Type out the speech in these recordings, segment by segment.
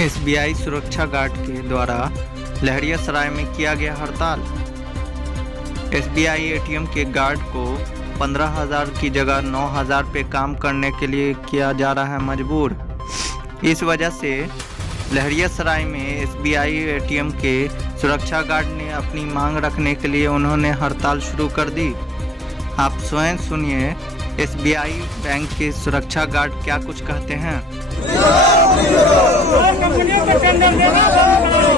SBI सुरक्षा guard के द्वारा लहरियासराय में किया गया हड़ताल। एसबीआई एटीएम के गार्ड को 15,000 की जगह 9,000 पे काम करने के लिए किया जा रहा है मजबूर। इस वजह से लहरियासराय में एसबीआई एटीएम के सुरक्षा गार्ड ने अपनी मांग रखने के लिए उन्होंने हड़ताल शुरू कर दी। आप स्वयं सुनिए एसबीआई बैंक के सुरक्षा गार्ड क्या कुछ कहते हैं। कंपनियों को टेंडर देना बंद करो,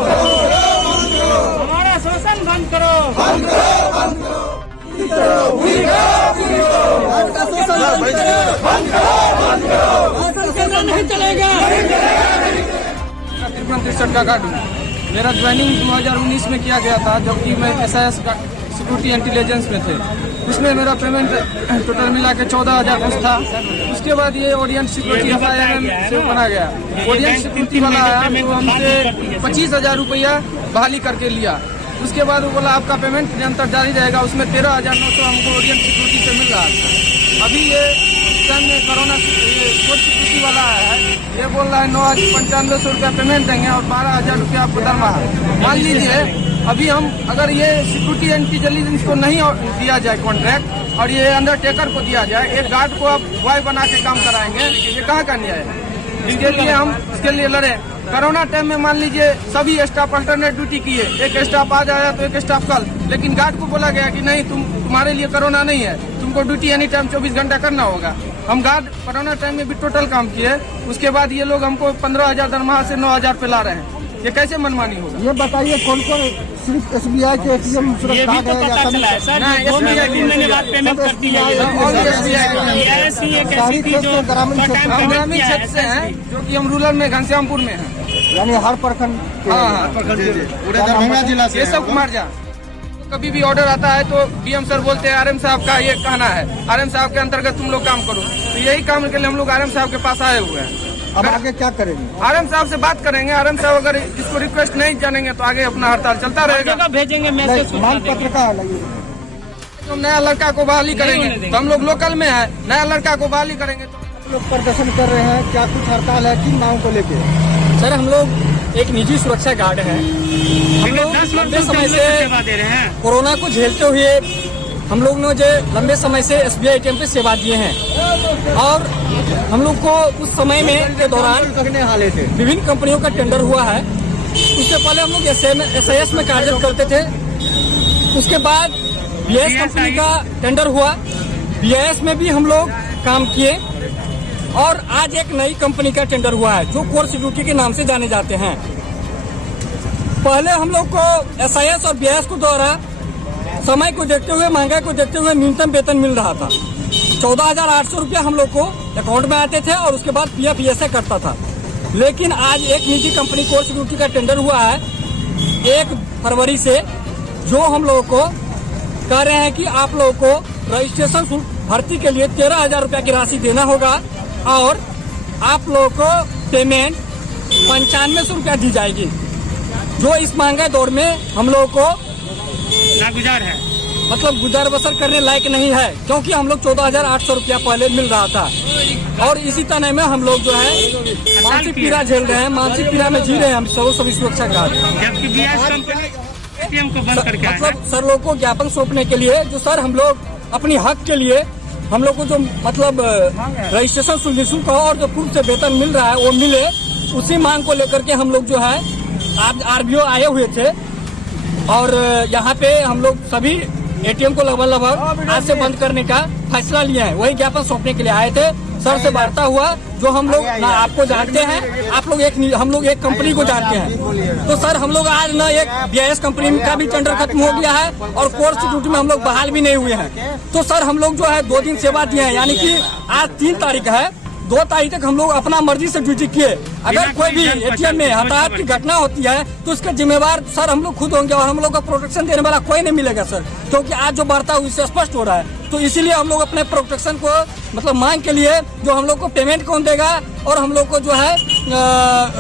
हमारा शोषण बंद करो, बंद करो, बंद करो, नहीं चलेगा। का गार्ड हूँ। मेरा ज्वाइनिंग 2019 में किया गया था, जबकि मैं एसआईएस सिक्योरिटी इंटेलिजेंस में थे। उसमें मेरा पेमेंट टोटल मिला के 14,000 कुछ था। उसके बाद ये ऑडियंस सिक्योरिटी FIM से बना गया। ऑडियंस सिक्योरिटी वाला आया तो हमसे 25,000 रुपया बहाली करके लिया। उसके बाद वो बोला आपका पेमेंट निरंतर जारी रहेगा। उसमें 13,900 हमको ऑडियंस सिक्योरिटी से मिल रहा था। अभी ये टाइम में कोरोना कोर्ट सिक्योरिटी वाला है, ये बोल रहा है 9,9500 रुपया पेमेंट देंगे और 12,000 रुपया आपको दरमाहा। मान लीजिए अभी हम अगर ये सिक्योरिटी इंटेलिजेंस को नहीं दिया जाए कॉन्ट्रैक्ट और ये अंडरटेकर को दिया जाए, एक गार्ड को आप बॉय बना के काम कराएंगे, ये कहाँ का न्याय है? इसके लिए लड़े। कोरोना टाइम में मान लीजिए सभी स्टाफ अल्टरनेट ड्यूटी किए, एक स्टाफ आज आया तो एक स्टाफ कल, लेकिन गार्ड को बोला गया कि नहीं तुम्हारे लिए कोरोना नहीं है, तुमको ड्यूटी एनी टाइम 24 घंटा करना होगा। हम गार्ड कोरोना टाइम में भी टोटल काम किए। उसके बाद ये लोग हमको 15,000 दरमाहा से 9,000 पे ला रहे हैं। ये कैसे मनमानी होगा? ये बताइए कौन कौन सिर्फ एसबीआई के एटीएम सुरक्षा है या सभी? ग्रामीण क्षेत्र से हैं, जो कि हम रूरल में घनश्यामपुर में हैं, यानी हर प्रखंड। पूरे दरभंगा जिला से। सब कुमार जा कभी भी ऑर्डर आता है तो डीएम सर बोलते हैं RM साहब का ये कहना है, RM साहब के अंतर्गत तुम लोग काम करो। तो यही काम के लिए हम लोग RM साहब के पास आए हुए हैं। अब आगे क्या करेंगे? RM साहब से बात करेंगे। RM साहब अगर इसको रिक्वेस्ट नहीं जानेंगे तो आगे अपना हड़ताल चलता रहेगा। भेजेंगे मैसेज। मांग पत्र का लगे तो नया लड़का को बहाली करेंगे तो हम लोग लोकल में है, नया लड़का को बहाली करेंगे तो लोग प्रदर्शन कर रहे हैं। क्या कुछ हड़ताल है, किन मांग को लेके? सर हम लोग एक निजी सुरक्षा गार्ड है। हम लोग लंबे समय से कोरोना को झेलते हुए हम लोग ने जो लंबे समय से SBI ATM पे सेवा दिए हैं और हम लोग को उस समय में के दौरान विभिन्न कंपनियों का टेंडर हुआ है। उससे पहले हम लोग SIS में कार्यरत करते थे। उसके बाद BIS कंपनी का टेंडर हुआ, BIS में भी हम लोग काम किए और आज एक नई कंपनी का टेंडर हुआ है जो कोर सिक्योरिटी के नाम से जाने जाते हैं। पहले हम लोग को SIS और BIS को द्वारा समय को देखते हुए, महंगाई को देखते हुए न्यूनतम वेतन मिल रहा था। 14,800 रुपया हम लोग को अकाउंट में आते थे और उसके बाद PF ESA कटता था। लेकिन आज एक निजी कंपनी कोर सिक्योरिटी का टेंडर हुआ है 1 फरवरी से, जो हम लोगों को कह रहे हैं कि आप लोगों को रजिस्ट्रेशन भर्ती के लिए 13,000 रुपया की राशि देना होगा और आप लोगों को पेमेंट 9500 रुपया दी जाएगी, जो इस महंगाई दौर में हम लोगों को नागुजार है, मतलब गुजार बसर करने लायक नहीं है, क्योंकि हम लोग 14,800 रुपया पहले मिल रहा था और इसी तरह में हम लोग जो है मानसिक पीड़ा झेल रहे हैं, मानसिक पीड़ा में जी रहे हैं हम सभी सुरक्षा गार्ड। मतलब सर लोग को ज्ञापन सौंपने के लिए जो सर हम लोग अपनी हक के लिए हम लोग को जो मतलब रजिस्ट्रेशन निःशुल्क और जो पूर्व से वेतन मिल रहा है वो मिले, उसी मांग को लेकर के हम लोग जो है आज RBO आए हुए थे और यहाँ पे हम लोग सभी ATM को लगभग आज से बंद करने का फैसला लिया है। वही ज्ञापन सौंपने के लिए आए थे। सर से वार्ता हुआ, जो हम लोग ना आपको जानते हैं, आप लोग हम लोग एक कंपनी को जानते हैं। तो सर हम लोग आज ना एक BIS कंपनी का भी टेंडर खत्म हो गया है और कोर सिक्योरिटी में हम लोग बहाल भी नहीं हुए हैं। तो सर हम लोग जो है 2 दिन सेवा दिए हैं, यानी कि आज 3 तारीख है, 2 तारीख तक हम लोग अपना मर्जी से ड्यूटी किए। अगर कोई भी ATM में हताहत की घटना होती है तो उसके जिम्मेवार सर हम लोग खुद होंगे और हम लोग का प्रोटेक्शन देने वाला कोई नहीं मिलेगा सर, क्योंकि आज जो वार्ता हुई इससे स्पष्ट हो रहा है। तो इसीलिए हम लोग अपने प्रोटेक्शन को मतलब मांग के लिए जो हम लोग को पेमेंट कौन देगा और हम लोग को जो है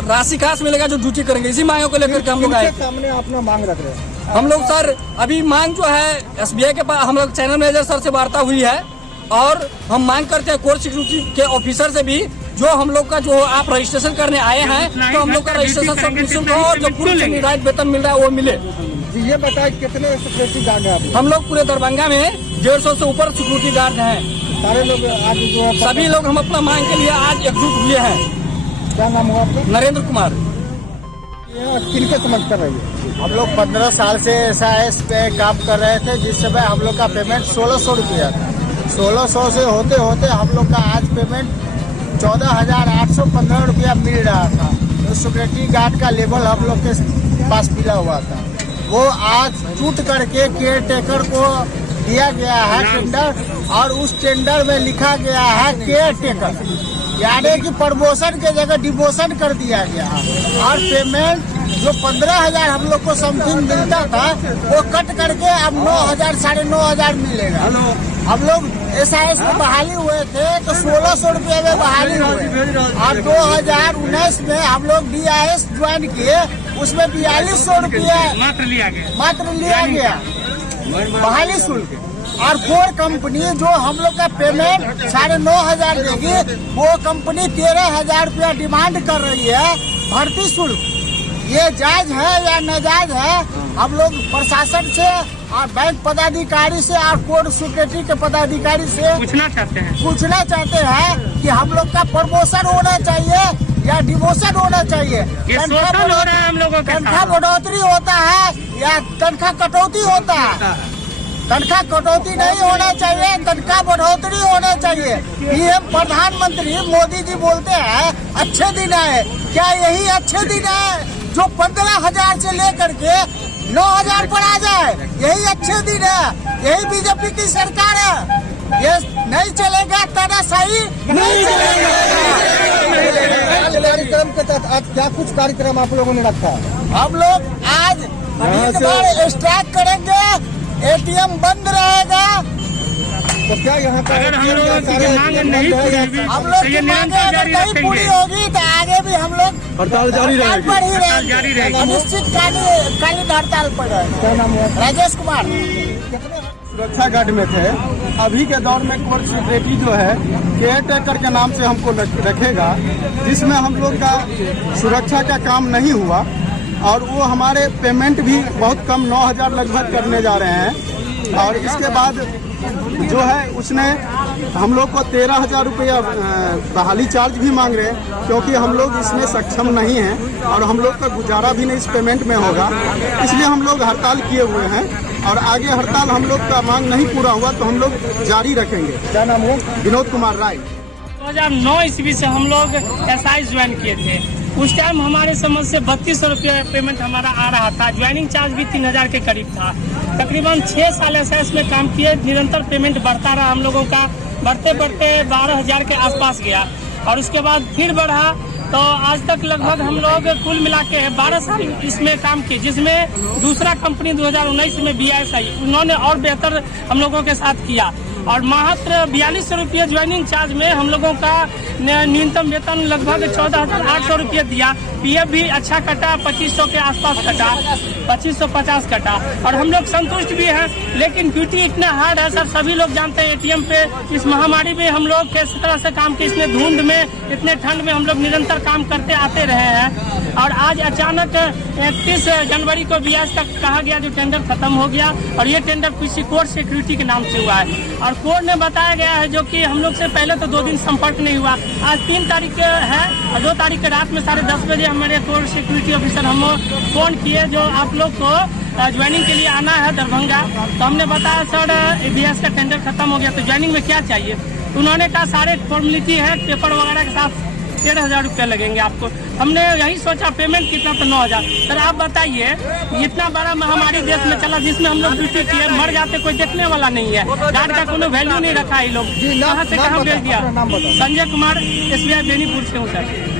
राशि खास मिलेगा जो ड्यूटी करेंगे, इसी मांगों को लेकर के हम लोग आए। सामने अपना मांग रख रहे हैं। हम लोग सर अभी मांग जो है SBI के पास हम लोग चैनल मैनेजर सर से वार्ता हुई है और हम मांग करते हैं कोर सिक्योरिटी के ऑफिसर से भी जो हम लोग का जो आप रजिस्ट्रेशन करने आए हैं तो हम लोग का रजिस्ट्रेशन सब निःशुल्क हो और जो पूरी निर्धारित वेतन मिल रहा है वो मिले। जी ये बताए कितने सिक्योरिटी गार्ड हैं? हम लोग पूरे दरभंगा में 150 से ऊपर सिक्योरिटी गार्ड हैं। सारे लोग आज जो सभी लोग हम अपना मांग के लिए आज एकजुट हुए हैं। क्या नाम हुआ आपका? नरेंद्र कुमार। किनके समझ कर रही है? हम लोग 15 साल से SAS पे काम कर रहे थे, जिस समय हम लोग का पेमेंट 1600 रुपया था। 1600 से होते होते हम लोग का आज पेमेंट 14,815 रुपया मिल रहा था। तो सिक्योरिटी गार्ड का लेवल हम लोग के पास मिला हुआ था, वो आज छूट करके केयर टेकर को दिया गया है टेंडर और उस टेंडर में लिखा गया है केयर टेकर, यानी कि प्रमोशन के जगह डिमोशन कर दिया गया है। और पेमेंट जो 15,000 हम लोग को समथिंग मिलता था वो कट करके अब 9,000 साढ़े 9,000 मिलेगा। हम लोग SAS में बहाली हुए थे तो 1600 रुपये में बहाली हुए और 2019 में हम लोग DIS ज्वाइन किए, उसमें 4200 रुपये मात्र लिया गया बहाली शुल्क। और कोर कंपनी जो हम लोग का पेमेंट 9,500 देगी, वो कंपनी 13,000 रुपया डिमांड कर रही है भर्ती शुल्क। ये जायज है या नाजायज है? हम लोग प्रशासन से और बैंक पदाधिकारी से और कोर सिक्योरिटी के पदाधिकारी से पूछना चाहते हैं कि हम लोग का प्रमोशन होना चाहिए या डिमोशन होना चाहिए। तनख्वाह बढ़ोतरी होता है या तनख्वाह कटौती होता है? तनख्वाह कटौती नहीं होना चाहिए, तनख्वाह बढ़ोतरी होना चाहिए। PM प्रधानमंत्री मोदी जी बोलते हैं अच्छे दिन आए, क्या यही अच्छे दिन है जो 15,000 से लेकर के 9,000 पर आ जाए? यही अच्छे दिन है? यही बीजेपी की सरकार है? ये नहीं चलेगा, तानाशाही नहीं चलेगा। कार्यक्रम के तहत आज क्या कुछ कार्यक्रम आप लोगों ने रखा? हम लोग आज स्ट्राइक करेंगे, ATM बंद रहेगा। तो क्या यहाँ पर अगर हम लोगों की मांग नहीं पूरी हुई हम लोग की मांगे अगर नहीं पूरी होगी तो आगे भी हम लोग हड़ताल जारी रहेगी, अनिश्चितकालीन हड़ताल पर रहेगी। क्या नाम हुआ? राजेश कुमार। सुरक्षा गार्ड में थे, अभी के दौर में कोर सिक्योरिटी जो है केयर टेकर के नाम से हमको रखेगा, जिसमें हम लोग का सुरक्षा का काम नहीं हुआ और वो हमारे पेमेंट भी बहुत कम 9,000 लगभग करने जा रहे हैं। और इसके बाद जो है उसने हम लोग को 13,000 रुपया बहाली चार्ज भी मांग रहे हैं, क्योंकि हम लोग इसमें सक्षम नहीं हैं और हम लोग का गुजारा भी नहीं इस पेमेंट में होगा। इसलिए हम लोग हड़ताल किए हुए हैं और आगे हड़ताल हम लोग का मांग नहीं पूरा हुआ तो हम लोग जारी रखेंगे। क्या नाम है? विनोद कुमार राय। 2009 ईस्वी से हम लोग SI ज्वाइन किए थे। उस टाइम हमारे समझ से 3200 रुपये पेमेंट हमारा आ रहा था। ज्वाइनिंग चार्ज भी 3,000 के करीब था। तकरीबन 6 साल SAS में काम किए, निरंतर पेमेंट बढ़ता रहा हम लोगों का, बढ़ते बढ़ते 12,000 के आसपास गया और उसके बाद फिर बढ़ा तो आज तक लगभग हम लोग कुल मिला के 12 साल इसमें काम किए, जिसमें दूसरा कंपनी 2019 में BIS आई, उन्होंने और बेहतर हम लोगों के साथ किया और मात्र 4200 रुपये ज्वाइनिंग चार्ज में हम लोगों का न्यूनतम वेतन लगभग 14,800 रुपये दिया। PF भी अच्छा कटा, 2500 के आसपास कटा, 2550 कटा और हम लोग संतुष्ट भी हैं। लेकिन ड्यूटी इतना हार्ड है सर, सभी लोग जानते हैं। ATM पे इस महामारी में हम लोग किस तरह से काम किए, इतने धुंध में, इतने ठंड में हम लोग निरंतर काम करते आते रहे हैं और आज अचानक 31 जनवरी को BIS तक कहा गया जो टेंडर खत्म हो गया और ये टेंडर किसी कोर सिक्योरिटी के नाम से हुआ है और कोर ने बताया गया है, जो कि हम लोग से पहले तो 2 दिन संपर्क नहीं हुआ। आज 3 तारीख है और 2 तारीख के रात में 10:30 बजे हमारे कोर सिक्योरिटी ऑफिसर हम फोन किए जो आप लोग को ज्वाइनिंग के लिए आना है दरभंगा। तो हमने बताया सर BIS का टेंडर खत्म हो गया तो ज्वाइनिंग में क्या चाहिए। उन्होंने कहा सारे फॉर्मेलिटी है, पेपर वगैरह के साथ 13,000 रुपये लगेंगे आपको। हमने यही सोचा पेमेंट कितना तो 9,000। सर आप बताइए, इतना बड़ा महामारी देश में चला जिसमें हम लोग ड्यूटी किए, मर जाते कोई देखने वाला नहीं है, गार्ड का कोई वैल्यू नहीं रखा है। लोग कहाँ से कहाँ भेज दिया। संजय कुमार SBI बेनीपुर से हूँ सर।